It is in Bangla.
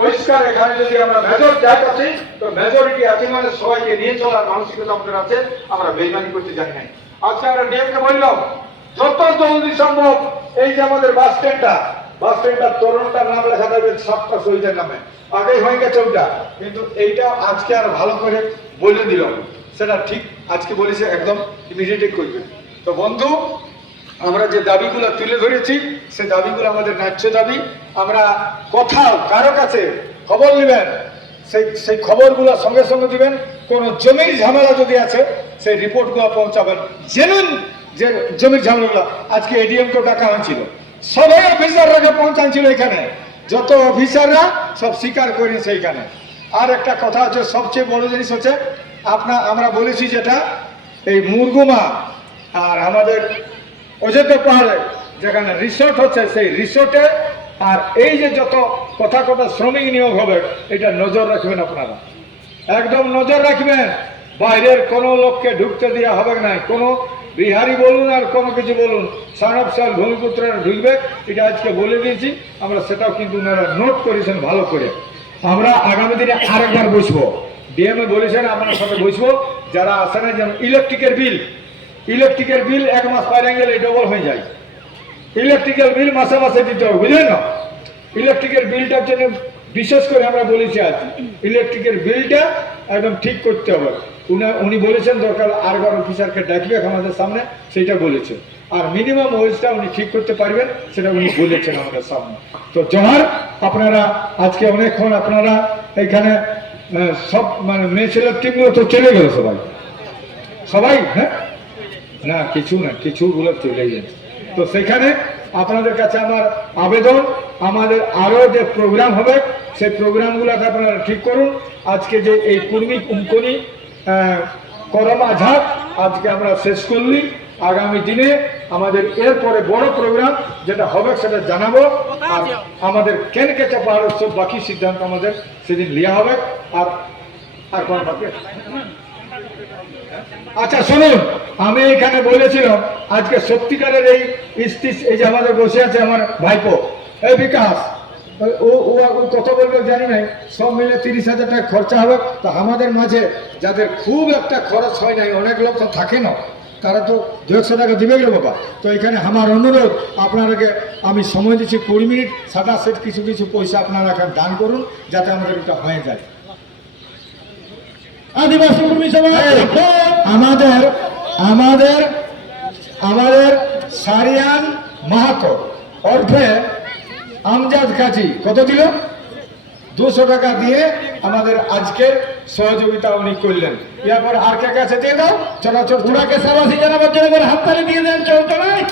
পরিষ্কার, এখানে যদি আমরা মেজর জায়গা আছি, তো মেজরিটি আছে মানে সবাইকে নিয়ে চলার মানসিকতা আমাদের আছে, আমরা বেইমানি করতে জানি নাই। আজকে আমরা ডিএমকে বললাম যত জলদি সম্ভব, এই যে আমাদের বাস স্ট্যান্ডটা, বাস স্ট্যান্ডটার তরুণটার নাম লেখা থাকবে সাতটা শহীদের নামে। আগেই হয়ে গেছে ওইটা, কিন্তু এইটা আজকে আর ভালো করে বলে দিলাম। সেটা ঠিক আজকে বলেছে একদম ইমিডিয়েট করবে তো বন্ধু আমরা যে দাবিগুলো তুলে ধরেছি সেই দাবিগুলো আমাদের ন্যায্য দাবি। আমরা কোথাও কারও কাছে খবর নেবেন, সেই সেই খবরগুলো সঙ্গে সঙ্গে দিবেন। কোন জমির ঝামেলা যদি আছে, সেই রিপোর্টগুলো পৌঁছাবেন। জেনুন যে জমির ঝামেলাগুলো, আজকে এডিএমকে ডাকা হয়েছিল। সবাই অফিসাররাকে পৌঁছাচ্ছিল এখানে। যত অফিসাররা সব স্বীকার করেছে এখানে। আর একটা কথা হচ্ছে, সবচেয়ে বড় জিনিস হচ্ছে আপনার আমরা বলেছি যেটা, এই মুরগুমা আর আমাদের অযোধ্যা পাহাড়ে, যেখানে রিসোর্ট হচ্ছে, সেই রিসোর্টে আর এই যে যত কথা কথা শ্রমিক নিয়োগ হবে, এটা নজর রাখবেন আপনারা। একদম নজর রাখবেন, বাইরের কোনো লোককে ঢুকতে দেওয়া হবে না। কোনো বিহারি বলুন আর কোনো কিছু বলুন, সানব সাল ভূমিপুত্রের ঢুকবে, এটা আজকে বলে দিয়েছি, আমরা সেটাও কিন্তু ওনারা নোট করেছেন ভালো করে। আমরা আগামী দিনে আরেকবার বসবো। ডিএমএ বলেছেন আপনার সাথে বসবো। যারা আসে না, যেমন ইলেকট্রিকের বিল ইলেকট্রিকের বিল এক মাস পাইলে গেলে ডবল হয়ে যায়। ইলেকট্রিক্যাল বিল মাসে মাসে দিতে হবে বুঝলেন না? ইলেকট্রিকের বিলটার জন্য বিশেষ করে আমরা বলেছি আজ, ইলেকট্রিকের বিলটা একদম ঠিক করতে হবে। উনি- উনি বলেছেন দরকার আরবার অফিসারকে ডাকবে আমাদের সামনে, সেটা বলেছে। আর মিনিমাম ওয়েজটা উনি ঠিক করতে পারবেন, সেটা উনি বলেছেন আমাদের সামনে। তো জহার আপনারা আজকে অনেকক্ষণ আপনারা এখানে সব মানে মেয়ে ছেলের টিমগুলো তো চলে গেল সবাই। সবাই হ্যাঁ? না, কিছু না কিছুগুলো চলে গেছে। তো সেখানে আপনাদের কাছে আমার আবেদন, আমাদের আরও যে প্রোগ্রাম হবে, সেই প্রোগ্রামগুলোকে আপনারা ঠিক করুন। আজকে যে এই কুর্মি কুমকুনি করমা ঝাঁক আজকে আমরা শেষ করলি। আগামী দিনে আমাদের এরপরে বড় প্রোগ্রাম যেটা হবে সেটা জানাব। আর আমাদের কেন কেটে পাহাড় বাকি সিদ্ধান্ত আমাদের সেদিন নেওয়া হবে। আর আর বাকি? আচ্ছা শুনুন, আমি এখানে বলেছিলাম, আজকে সত্যিকারের এই স্টিচ এই যে আমাদের বসে আছে আমার ভাইপো, এই বিকাশ, ও- ও কত বলবে, জানি নাই, সব মিলে তিরিশ হাজার টাকা খরচা হবে, তো আমাদের মাঝে যাদের খুব একটা খরচ হয় নাই, অনেক লোক তো থাকে না, তারা তো দু একশো টাকা দিবে গেল বাবা? তো এখানে আমার অনুরোধ আপনারাকে আমি সময় দিচ্ছি কুড়ি মিনিট, সাদা সেট কিছু কিছু পয়সা আপনারা দান করুন, যাতে আমাদের এটা হয়ে যায়। আদিবাসী কর্মী সমাজ আমাদের আমাদের আমাদের সারিয়ান মাহাতো অর্থে আমজাদ কাজী কত দিল? দুশো টাকা দিয়ে আমাদের আজকের সহযোগিতা উনি করলেন। এরপর আর কে কাছে দিয়ে দাও চলাচল ওনাকে সাবাসী জানাবার জন্য হাততালি দিয়ে দেন চৌতলায়